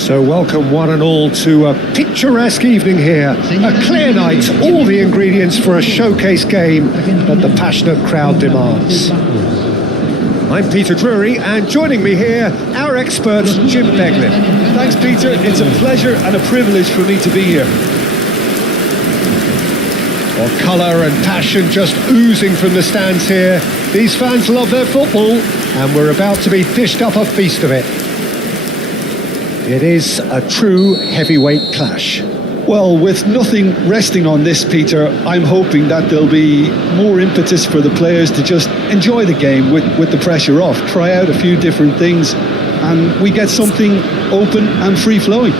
So welcome one and all to a picturesque evening here. A clear night, all the ingredients for a showcase game that the passionate crowd demands. I'm Peter Drury, and joining me here, our expert, Jim Beglin. Thanks, Peter. It's a pleasure and a privilege for me to be here. Well, colour and passion just oozing from the stands here. These fans love their football, and we're about to be dished up a feast of it. It is a true heavyweight clash. Well, with nothing resting on this, Peter, I'm hoping that there'll be more impetus for the players to just enjoy the game with the pressure off, try out a few different things, and we get something open and free-flowing.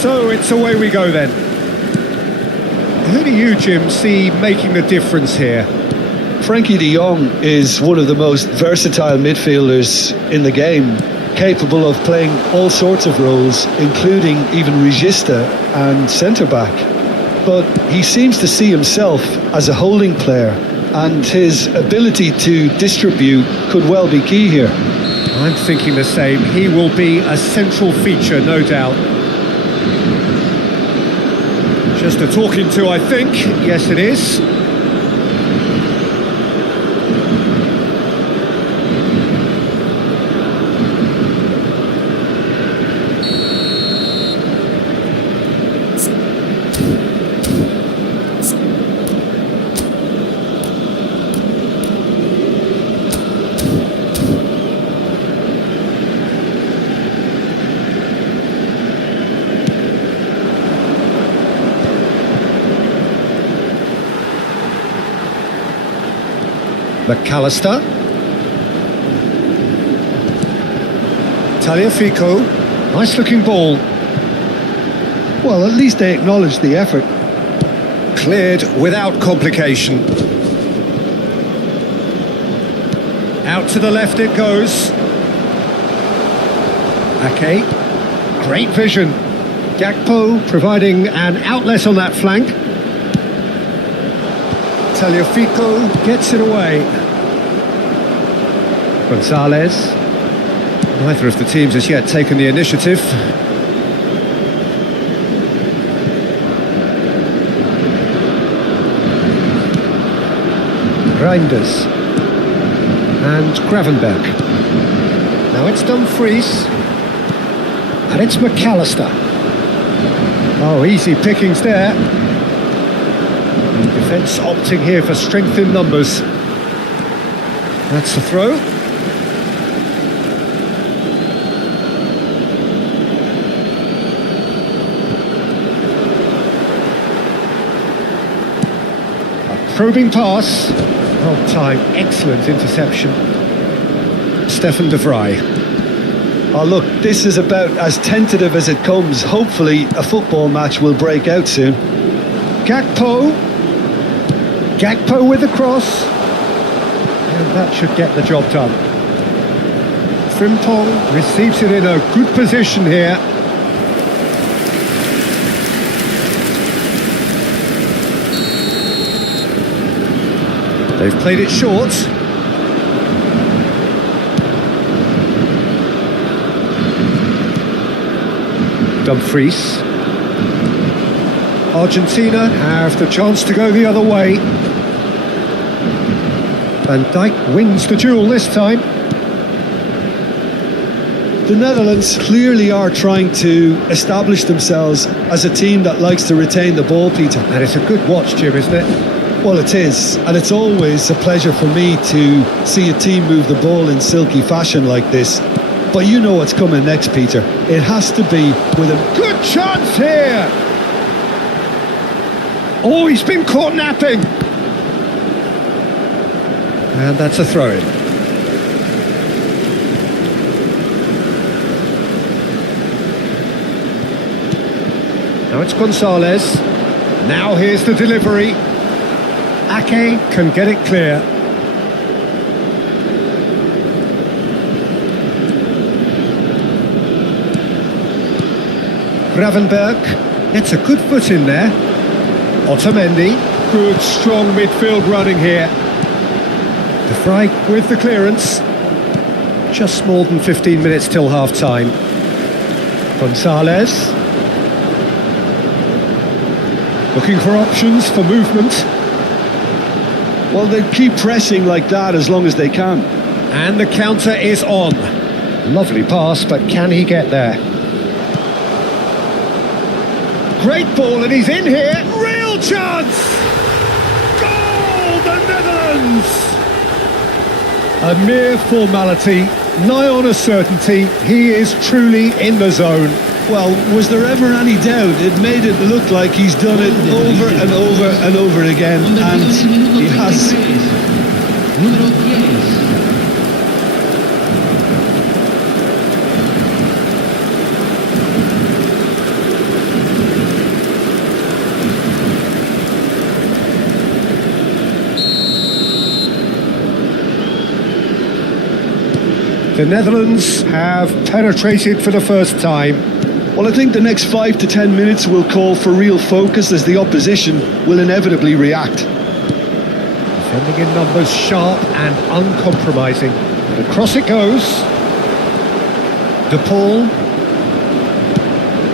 So it's away we go then. Who do you, Jim, see making the difference here? Frankie de Jong is one of the most versatile midfielders in the game, capable of playing all sorts of roles, including even regista and centre-back. But he seems to see himself as a holding player, and his ability to distribute could well be key here. I'm thinking the same. He will be a central feature, no doubt. Just a talking to, I think. Yes, it is. McAllister. Tagliafico. Nice looking ball. Well, at least they acknowledge the effort. Cleared without complication. Out to the left it goes. Ake. Great vision. Gakpo providing an outlet on that flank. Tagliafico gets it away. Gonzalez. Neither of the teams has yet taken the initiative. Reinders. And Gravenberg. Now it's Dumfries. And it's McAllister. Oh, easy pickings there. Defence opting here for strength in numbers. That's the throw. A probing pass. Well timed, excellent interception. Stefan de Vrij. Oh, look, this is about as tentative as it comes. Hopefully, a football match will break out soon. Gakpo. Gakpo with the cross. And that should get the job done. Frimpong receives it in a good position here. They've played it short. Dumfries. Argentina have the chance to go the other way. Van Dijk wins the duel this time. The Netherlands clearly are trying to establish themselves as a team that likes to retain the ball, Peter. And it's a good watch, Jim, isn't it? Well, it is, and it's always a pleasure for me to see a team move the ball in silky fashion like this. But you know what's coming next, Peter. It has to be with a good chance here. Oh, he's been caught napping. And that's a throw-in. Now it's Gonzalez. Now here's the delivery. Ake can get it clear. Gravenberg gets a good foot in there. Otamendi, good strong midfield running here. De Vrij with the clearance. Just more than 15 minutes till half-time. Gonzalez. Looking for options for movement. Well, they keep pressing like that as long as they can. And the counter is on. Lovely pass, but can he get there? Great ball, and he's in here. Real chance! Goal, the Netherlands! A mere formality, nigh on a certainty. He is truly in the zone. Well, was there ever any doubt? It made it look like he's done it over and over and over again, and he has. The Netherlands have penetrated for the first time. Well, I think the next 5 to 10 minutes will call for real focus as the opposition will inevitably react. Defending in numbers, sharp and uncompromising. And across it goes. De Paul.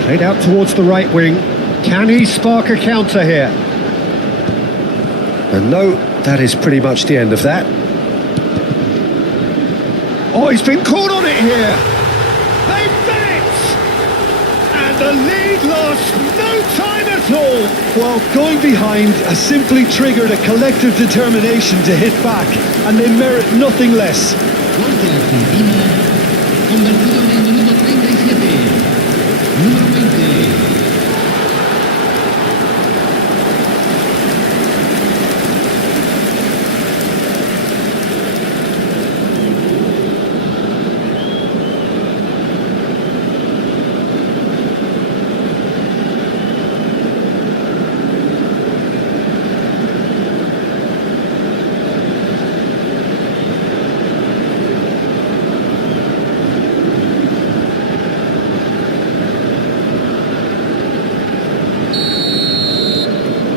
Played out towards the right wing. Can he spark a counter here? And no, that is pretty much the end of that. Oh, he's been caught on it here. They've done it! And the lead lost no time at all. Well, going behind has simply triggered a collective determination to hit back, and they merit nothing less. Gol de Argentina, convertido en el minuto 37. Número 20.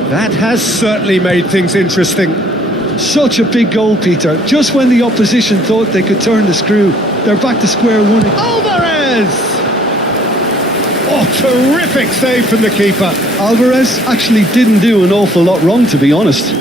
That has certainly made things interesting. Such a big goal, Peter. Just when the opposition thought they could turn the screw, they're back to square one. Alvarez! Oh, terrific save from the keeper. Alvarez actually didn't do an awful lot wrong, to be honest.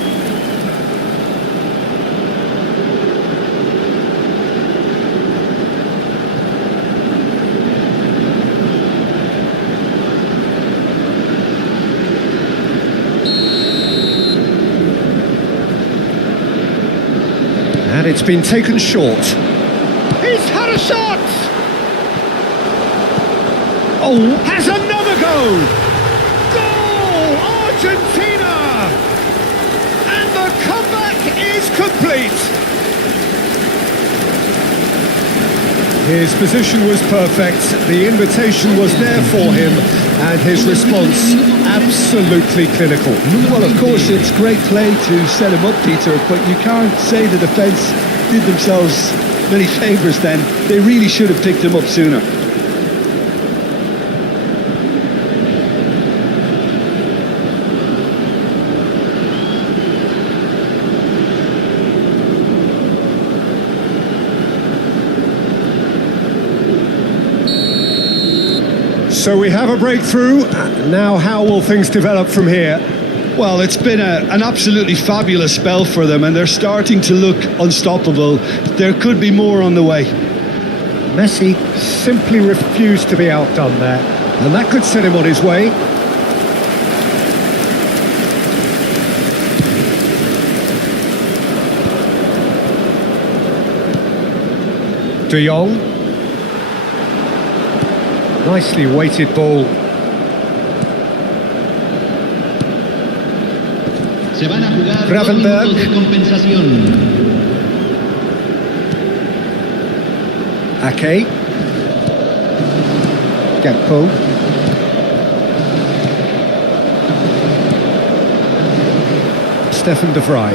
And it's been taken short. He's had a shot! Oh, has another go! Goal! Argentina! And the comeback is complete! His position was perfect, the invitation was there for him, and his response absolutely clinical. Well, of course, it's great play to set him up, Peter, but you can't say the defence did themselves many favours then. They really should have picked him up sooner. So we have a breakthrough. Now how will things develop from here? Well, it's been an absolutely fabulous spell for them, and they're starting to look unstoppable. There could be more on the way. Messi simply refused to be outdone there, and that could set him on his way. De Jong. Nicely weighted ball. Se van a jugar 2 Gravenberg. minutos de compensación. Ake. Gakpo. Stefan de Vrij.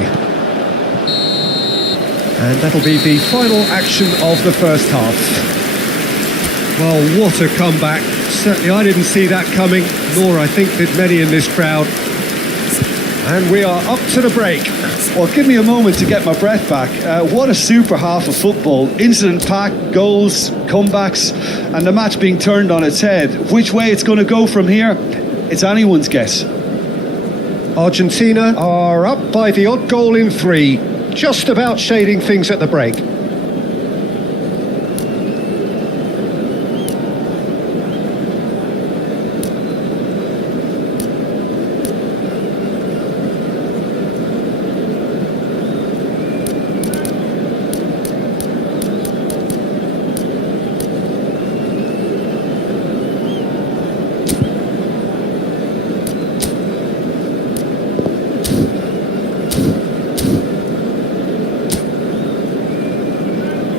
And that'll be the final action of the first half. Well, what a comeback. Certainly I didn't see that coming, nor I think did many in this crowd. And we are up to the break. Well, give me a moment to get my breath back. What a super half of football. Incident-packed, goals, comebacks, and the match being turned on its head. Which way it's going to go from here, it's anyone's guess. Argentina are up by the odd goal in 3, just about shading things at the break.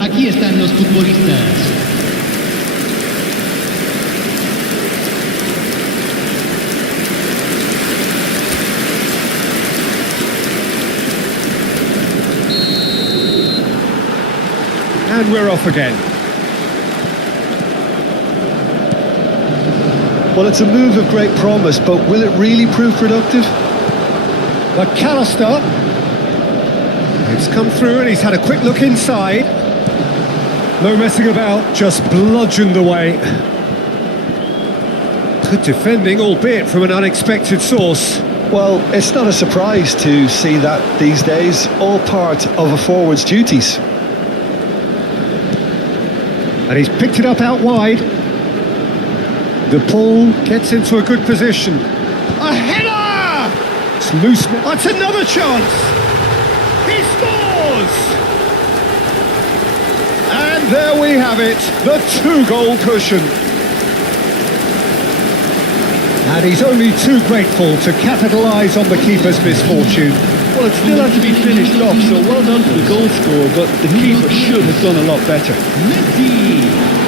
Aquí están los futbolistas. And we're off again. Well, it's a move of great promise, but will it really prove productive? McAllister. It's come through and he's had a quick look inside. No messing about, just bludgeoned away. Good defending, albeit from an unexpected source. Well, it's not a surprise to see that these days, all part of a forward's duties. And he's picked it up out wide. De Paul gets into a good position. A header! It's loose. That's another chance! He scores! And there we have it, the 2-goal cushion. And he's only too grateful to capitalise on the keeper's misfortune. Well, it still had to be finished off, so well done to the goal scorer, but the keeper should have done a lot better. Messi.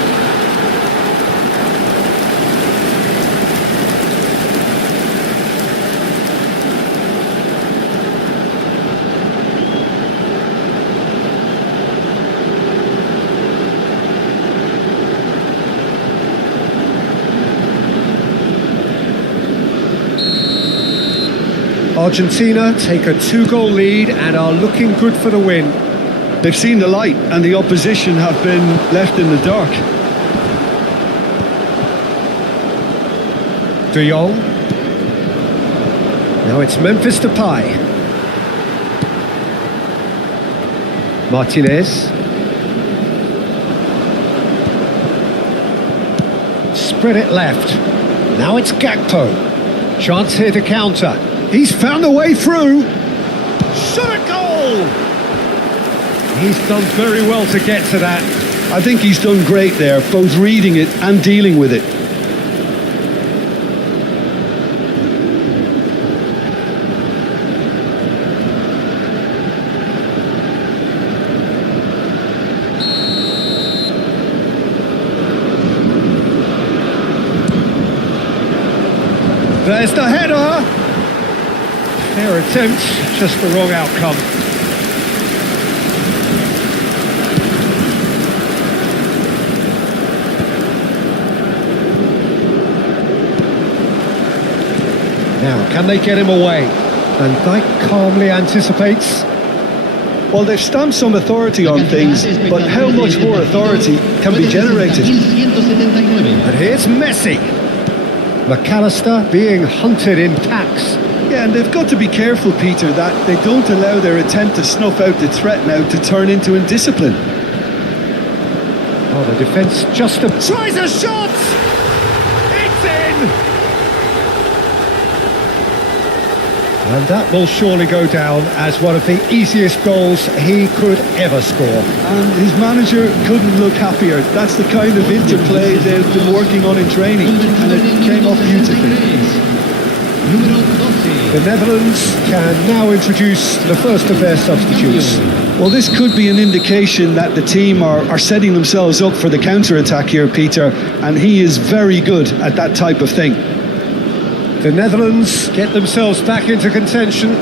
Argentina take a 2-goal lead and are looking good for the win. They've seen the light and the opposition have been left in the dark. De Jong. Now it's Memphis Depay. Martinez. Spread it left. Now it's Gakpo. Chance here to counter. He's found a way through. Shot a goal! He's done very well to get to that. I think he's done great there, both reading it and dealing with it. There's the header! Fair attempt, just the wrong outcome. Now, can they get him away? Van Dijk calmly anticipates. Well, they've stamped some authority on things, but how much more authority can be generated? And here's Messi. McAllister being hunted in packs. Yeah, and they've got to be careful, Peter, that they don't allow their attempt to snuff out the threat now to turn into indiscipline. Oh, the defence just tries a shot! It's in! And that will surely go down as one of the easiest goals he could ever score. And his manager couldn't look happier. That's the kind of interplay they've been working on in training, and it came off beautifully. The Netherlands can now introduce the first of their substitutes. Well, this could be an indication that the team are setting themselves up for the counter-attack here, Peter, and he is very good at that type of thing. The Netherlands get themselves back into contention.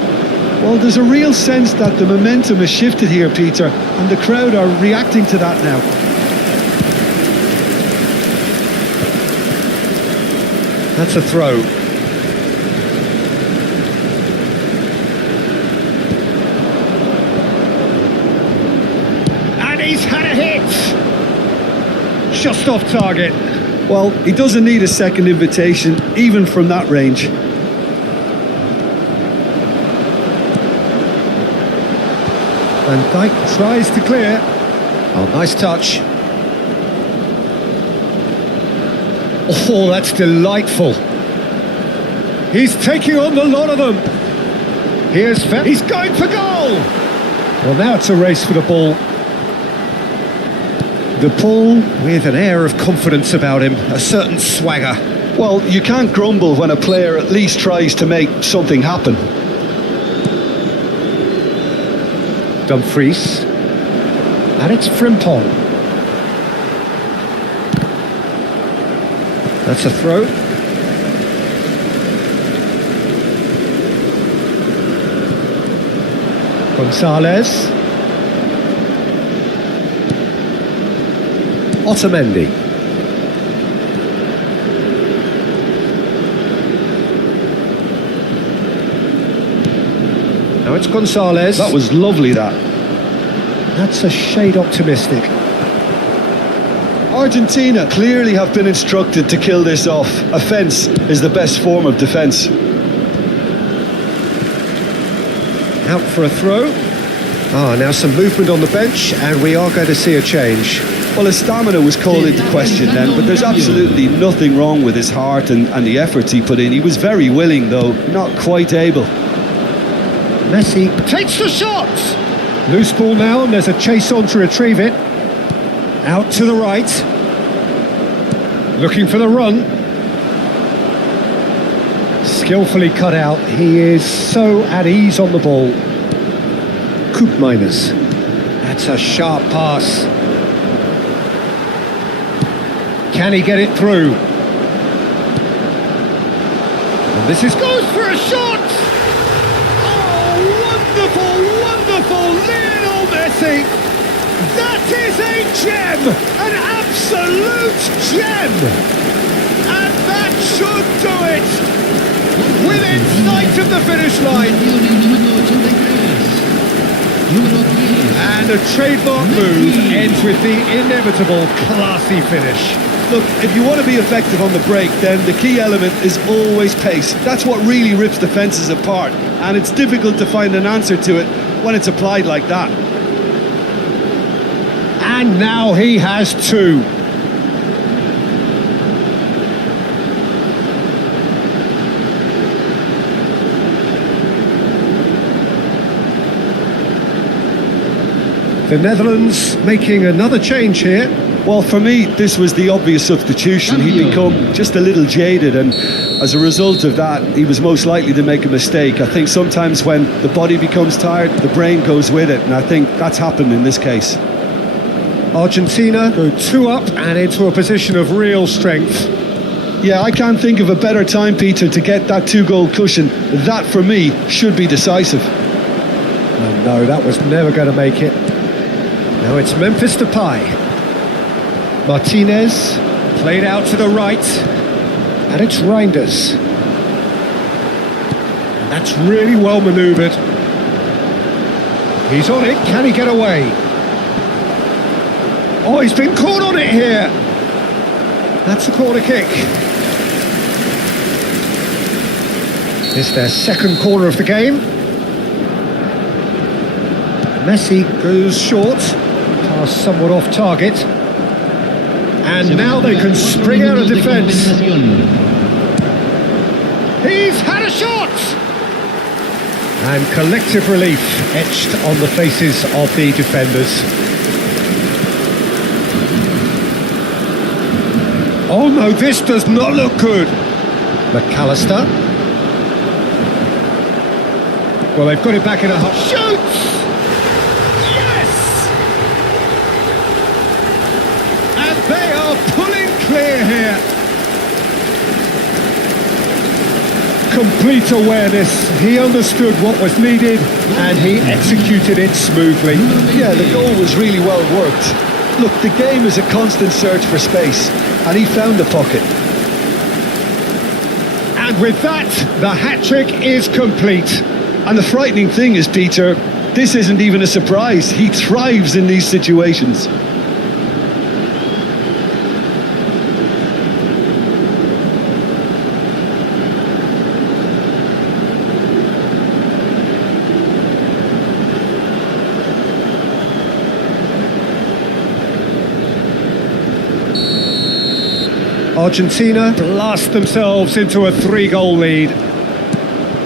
Well, there's a real sense that the momentum has shifted here, Peter, and the crowd are reacting to that now. That's a throw. And he's had a hit! Just off target. Well, he doesn't need a second invitation, even from that range. Van Dijk tries to clear. Oh, nice touch. Oh, that's delightful. He's taking on the lot of them. He's going for goal. Well, now it's a race for the ball. The ball with an air of confidence about him, a certain swagger. Well, you can't grumble when a player at least tries to make something happen. Dumfries. And it's Frimpong. That's a throw. Gonzalez. Otamendi. Now it's Gonzalez. That was lovely, that. That's a shade optimistic. Argentina clearly have been instructed to kill this off. Offence is the best form of defence. Out for a throw. Now some movement on the bench, and we are going to see a change. Well, his stamina was called into question then, but there's absolutely nothing wrong with his heart and the efforts he put in. He was very willing, though, not quite able. Messi takes the shot! Loose ball now, and there's a chase on to retrieve it. Out to the right. Looking for the run. Skillfully cut out. He is so at ease on the ball. Koopmeiners. That's a sharp pass. Can he get it through? And this goes for a shot! Oh, wonderful, wonderful Lionel Messi! That is a gem! An absolute gem! And that should do it! Within sight of the finish line! And a trademark move ends with the inevitable classy finish. Look, if you want to be effective on the break, then the key element is always pace. That's what really rips defences apart, and it's difficult to find an answer to it when it's applied like that. And now he has two. The Netherlands making another change here. Well, for me, this was the obvious substitution. He'd become just a little jaded, and as a result of that, he was most likely to make a mistake. I think sometimes when the body becomes tired, the brain goes with it, and I think that's happened in this case. Argentina go 2 up and into a position of real strength. Yeah, I can't think of a better time, Peter, to get that 2-goal cushion. That, for me, should be decisive. Oh, no, that was never going to make it. Now it's Memphis Depay. Martinez, played out to the right, and it's Reinders. That's really well manoeuvred. He's on it, can he get away? Oh, he's been caught on it here. That's a corner kick. It's their second corner of the game. Messi goes short, pass somewhat off target. And now they can spring out of defence. He's had a shot! And collective relief etched on the faces of the defenders. Oh no, this does not look good. McAllister. Well, they've got it back in a hot. Shoots! Clear here. Complete awareness. He understood what was needed and he executed it smoothly. Yeah, the goal was really well worked. Look, the game is a constant search for space, and he found the pocket. And with that, the hat-trick is complete. And the frightening thing is, Peter, this isn't even a surprise. He thrives in these situations. Argentina blast themselves into a 3-goal lead.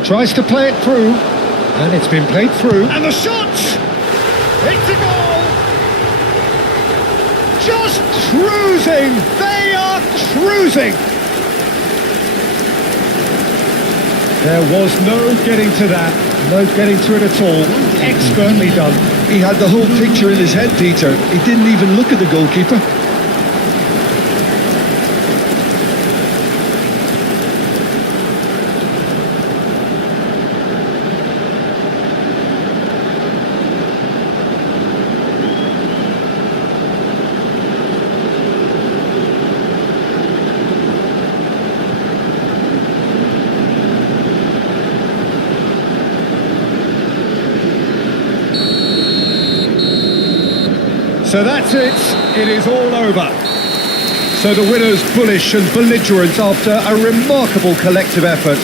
Tries to play it through, and it's been played through. And the shot! It's a goal! Just cruising! They are cruising! There was no getting to that, no getting to it at all. Expertly done. He had the whole picture in his head, Peter. He didn't even look at the goalkeeper. So that's it. It is all over. So the winners, bullish and belligerent after a remarkable collective effort.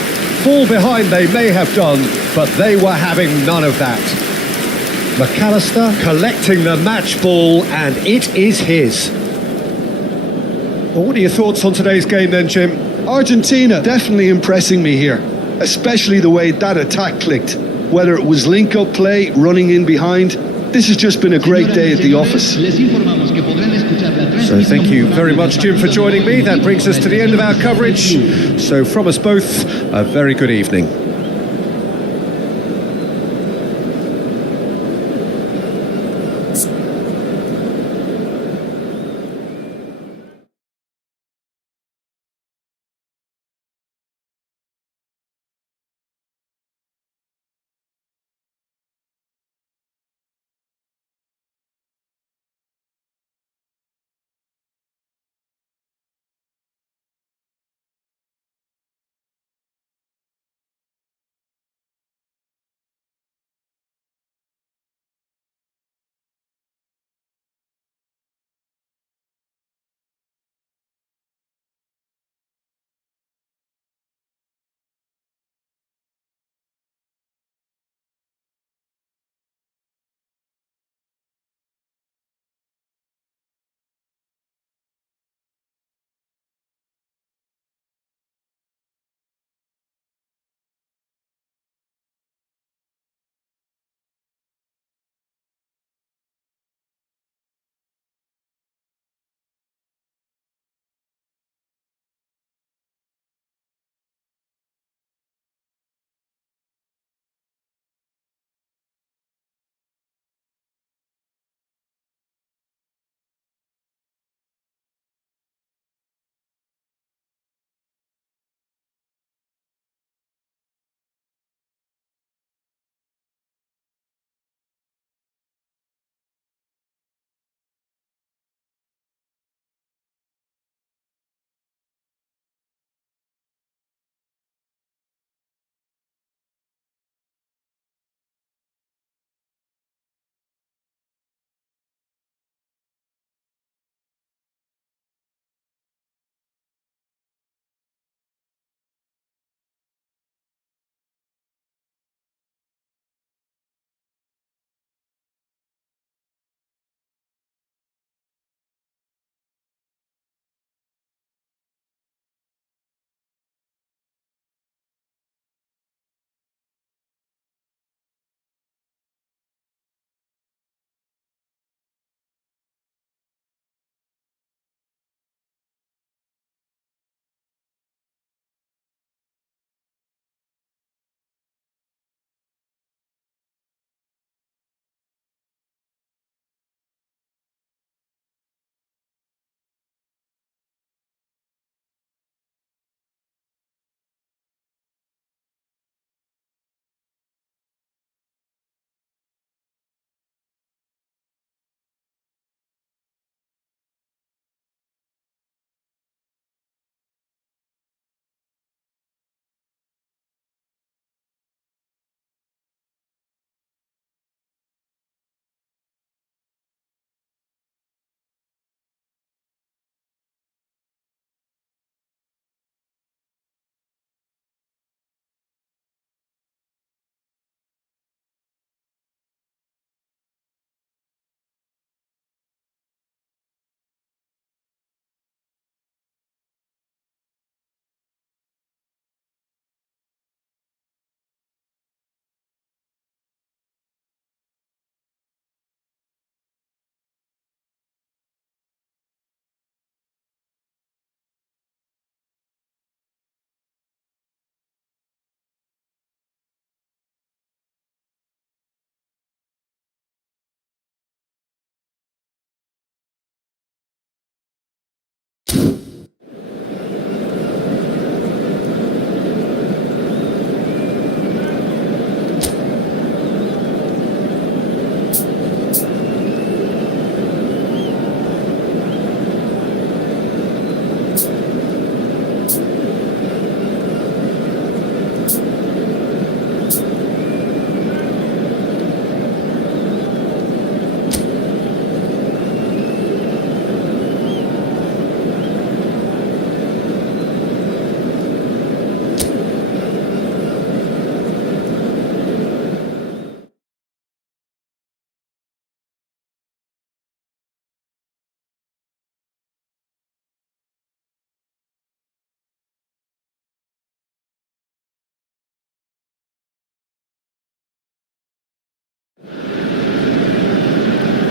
Fall behind they may have done, but they were having none of that. McAllister collecting the match ball, and it is his. Well, what are your thoughts on today's game then, Jim? Argentina definitely impressing me here, especially the way that attack clicked. Whether it was link-up play, running in behind, this has just been a great day at the office. So thank you very much, Jim, for joining me. That brings us to the end of our coverage. So from us both, a very good evening.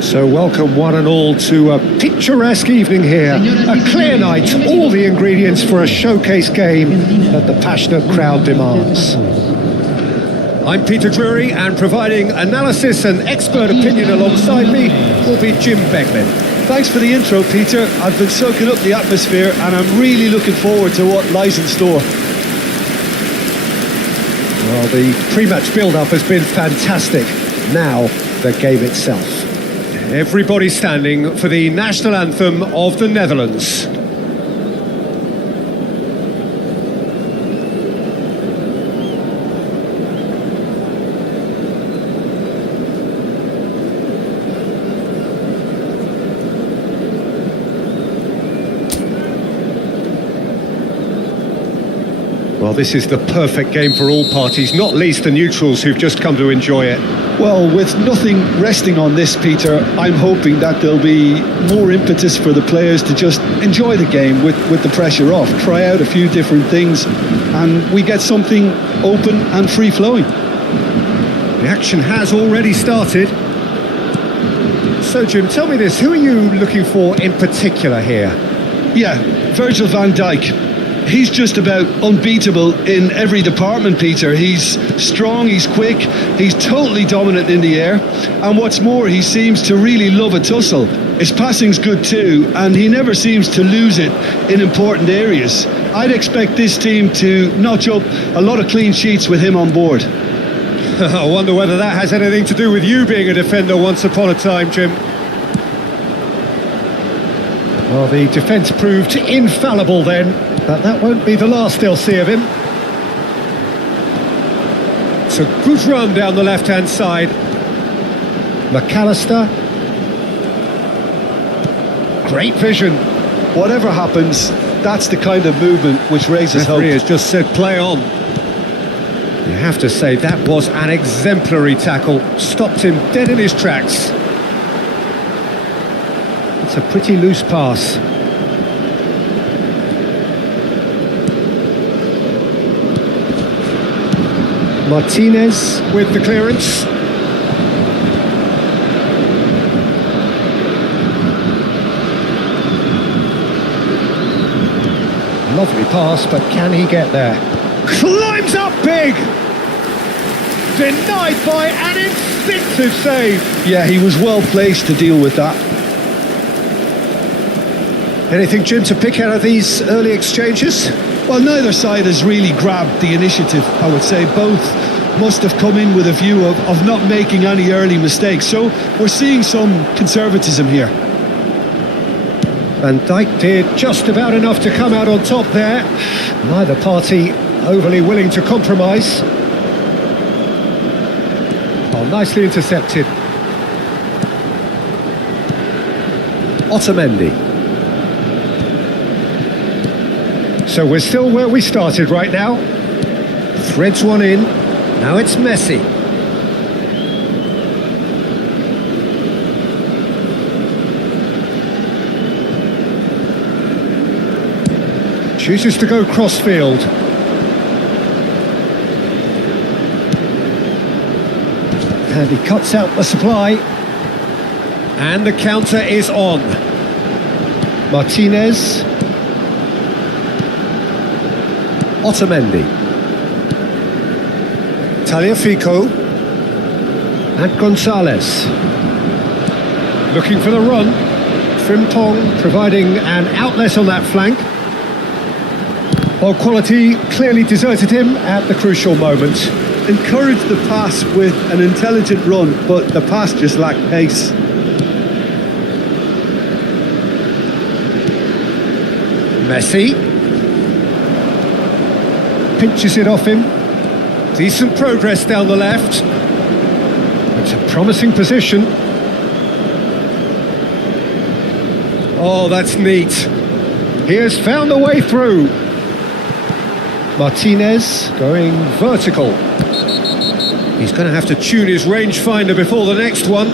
So welcome one and all to a picturesque evening here. A clear night, all the ingredients for a showcase game that the passionate crowd demands. I'm Peter Drury, and providing analysis and expert opinion alongside me will be Jim Beglin. Thanks for the intro, Peter. I've been soaking up the atmosphere and I'm really looking forward to what lies in store. Well, the pre-match build-up has been fantastic. Now, the game itself. Everybody standing for the national anthem of the Netherlands. Well, this is the perfect game for all parties, not least the neutrals who've just come to enjoy it. Well, with nothing resting on this, Peter, I'm hoping that there'll be more impetus for the players to just enjoy the game with the pressure off, try out a few different things, and we get something open and free-flowing. The action has already started. So, Jim, tell me this, who are you looking for in particular here? Yeah, Virgil van Dijk. He's just about unbeatable in every department, Peter. He's strong, he's quick, he's totally dominant in the air, and what's more, he seems to really love a tussle. His passing's good too, and he never seems to lose it in important areas. I'd expect this team to notch up a lot of clean sheets with him on board. I wonder whether that has anything to do with you being a defender once upon a time, Jim. Well, the defence proved infallible then, but that won't be the last they'll see of him. It's a good run down the left-hand side. McAllister. Great vision. Whatever happens, that's the kind of movement which raises hope. The referee has just said play on. You have to say that was an exemplary tackle. Stopped him dead in his tracks. It's a pretty loose pass. Martinez with the clearance. Lovely pass, but can he get there? Climbs up big! Denied by an instinctive save. Yeah, he was well placed to deal with that. Anything, Jim, to pick out of these early exchanges? Well, neither side has really grabbed the initiative, I would say. Both must have come in with a view of not making any early mistakes. So we're seeing some conservatism here. Van Dijk did just about enough to come out on top there. Neither party overly willing to compromise. Oh, nicely intercepted. Otamendi. So we're still where we started right now. Threads one in. Now it's Messi. Chooses to go crossfield. And he cuts out the supply. And the counter is on. Martinez. Otamendi. Tagliafico. And Gonzalez. Looking for the run. Frimpong providing an outlet on that flank. Well, quality clearly deserted him at the crucial moment. Encouraged the pass with an intelligent run, but the pass just lacked pace. Messi. Pinches it off him. Decent progress down the left. It's a promising position. Oh, that's neat. He has found a way through. Martinez going vertical. He's going to have to tune his rangefinder before the next one.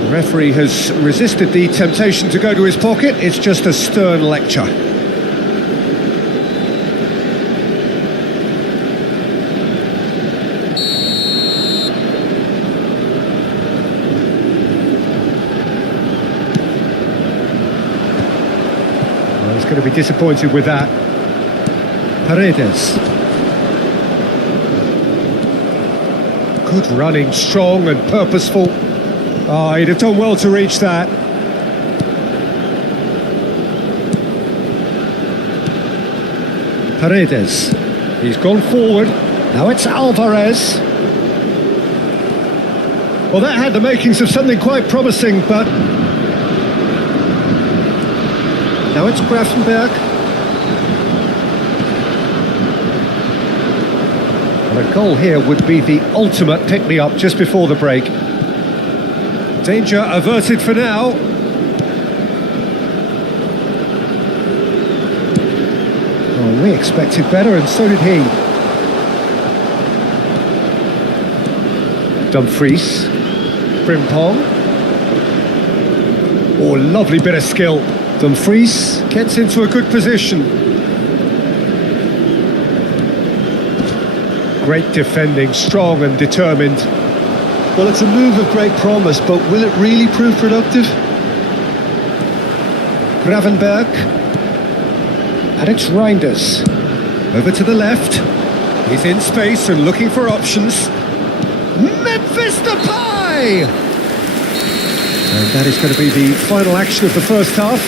The referee has resisted the temptation to go to his pocket. It's just a stern lecture. to be disappointed with that. Paredes. Good running, strong and purposeful. Oh, he'd have done well to reach that. Paredes. He's gone forward. Now it's Alvarez. Well, that had the makings of something quite promising, but... Now it's Grafenberg. And a goal here would be the ultimate pick-me-up just before the break. Danger averted for now. Oh, we expected better, and so did he. Dumfries. Frimpong. Oh, lovely bit of skill. Dumfries gets into a good position. Great defending, strong and determined. Well, it's a move of great promise, but will it really prove productive? Gravenberg. And it's Reinders. Over to the left. He's in space and looking for options. Memphis Depay! And that is going to be the final action of the first half.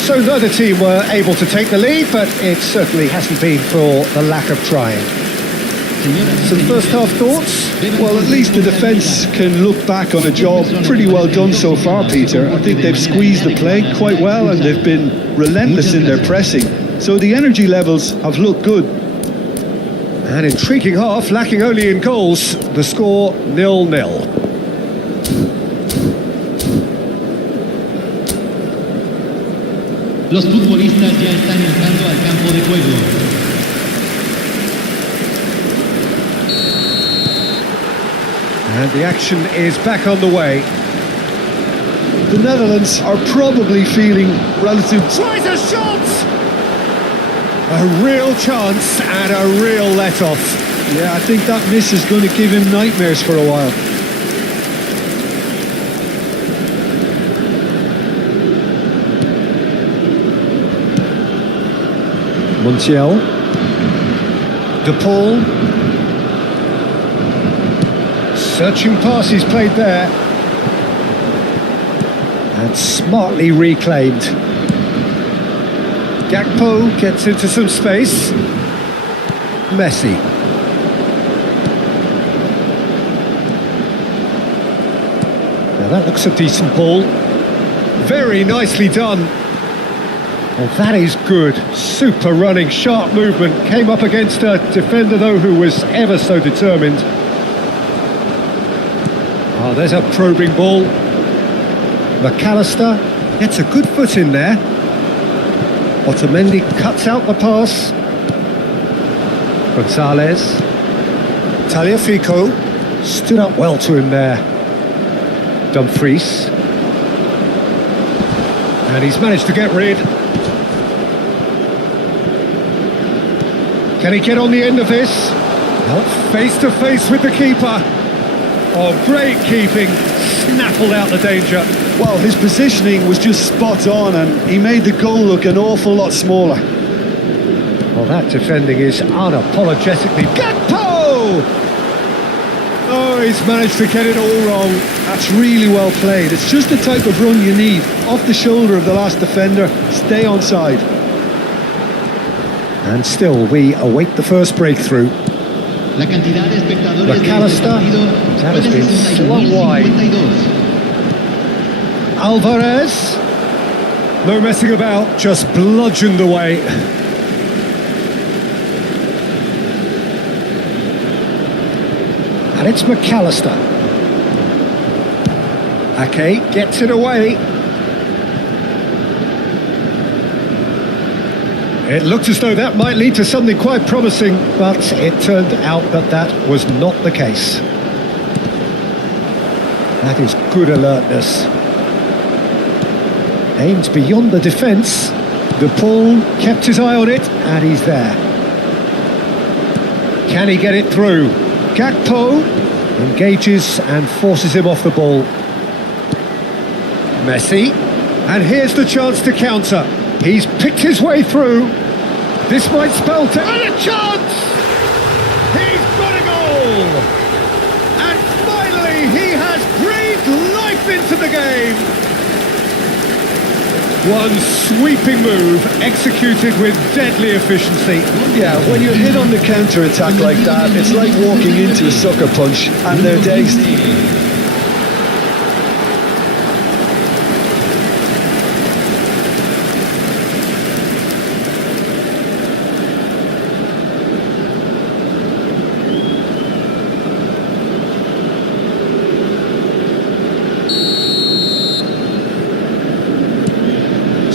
So neither team were able to take the lead, but it certainly hasn't been for the lack of trying. Some first half thoughts? Well, at least the defence can look back on a job pretty well done so far, Peter. I think they've squeezed the play quite well and they've been relentless in their pressing. So the energy levels have looked good. An intriguing half, lacking only in goals. The score 0-0. Los futbolistas ya están entrando al campo de juego. And the action is back on the way. The Netherlands are probably feeling relative... Tries a shot! A real chance and a real let-off. Yeah, I think that miss is going to give him nightmares for a while. Montiel. De Paul. Searching passes played there. And smartly reclaimed. Gakpo gets into some space. Messi. Now that looks a decent ball. Very nicely done. Well, that is good. Super running, sharp movement. Came up against a defender, though, who was ever so determined. Oh, there's a probing ball. McAllister gets a good foot in there. Otamendi cuts out the pass. Gonzalez. Tagliafico stood up well to him there. Dumfries. And he's managed to get rid. Can he get on the end of this? Not face to face with the keeper. Oh, great keeping. Snaffled out the danger. Well, his positioning was just spot on and he made the goal look an awful lot smaller. Well, that defending is unapologetically... Gakpo! Oh, he's managed to get it all wrong. That's really well played. It's just the type of run you need. Off the shoulder of the last defender, stay onside. And still, we await the first breakthrough. La cantidad de espectadores McAllister, that has been slung wide. Alvarez, no messing about, just bludgeoned away. And it's McAllister. Ake gets it away. It looked as though that might lead to something quite promising, but it turned out that that was not the case. That is good alertness. Aimed beyond the defence. De Paul kept his eye on it, and he's there. Can he get it through? Gakpo engages and forces him off the ball. Messi, and here's the chance to counter. He's picked his way through. This might spell to... And a chance! He's got a goal! And finally, he has breathed life into the game! One sweeping move, executed with deadly efficiency. Yeah, when you're hit on the counter-attack like that, it's like walking into a sucker punch and they're dazed.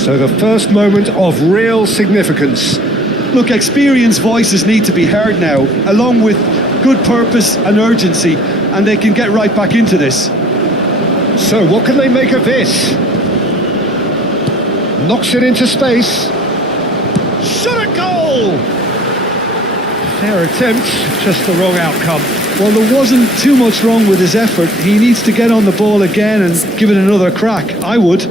So the first moment of real significance. Look, experienced voices need to be heard now, along with good purpose and urgency, and they can get right back into this. So what can they make of this? Knocks it into space. Shot a goal! Fair attempt, just the wrong outcome. Well, there wasn't too much wrong with his effort. He needs to get on the ball again and give it another crack. I would.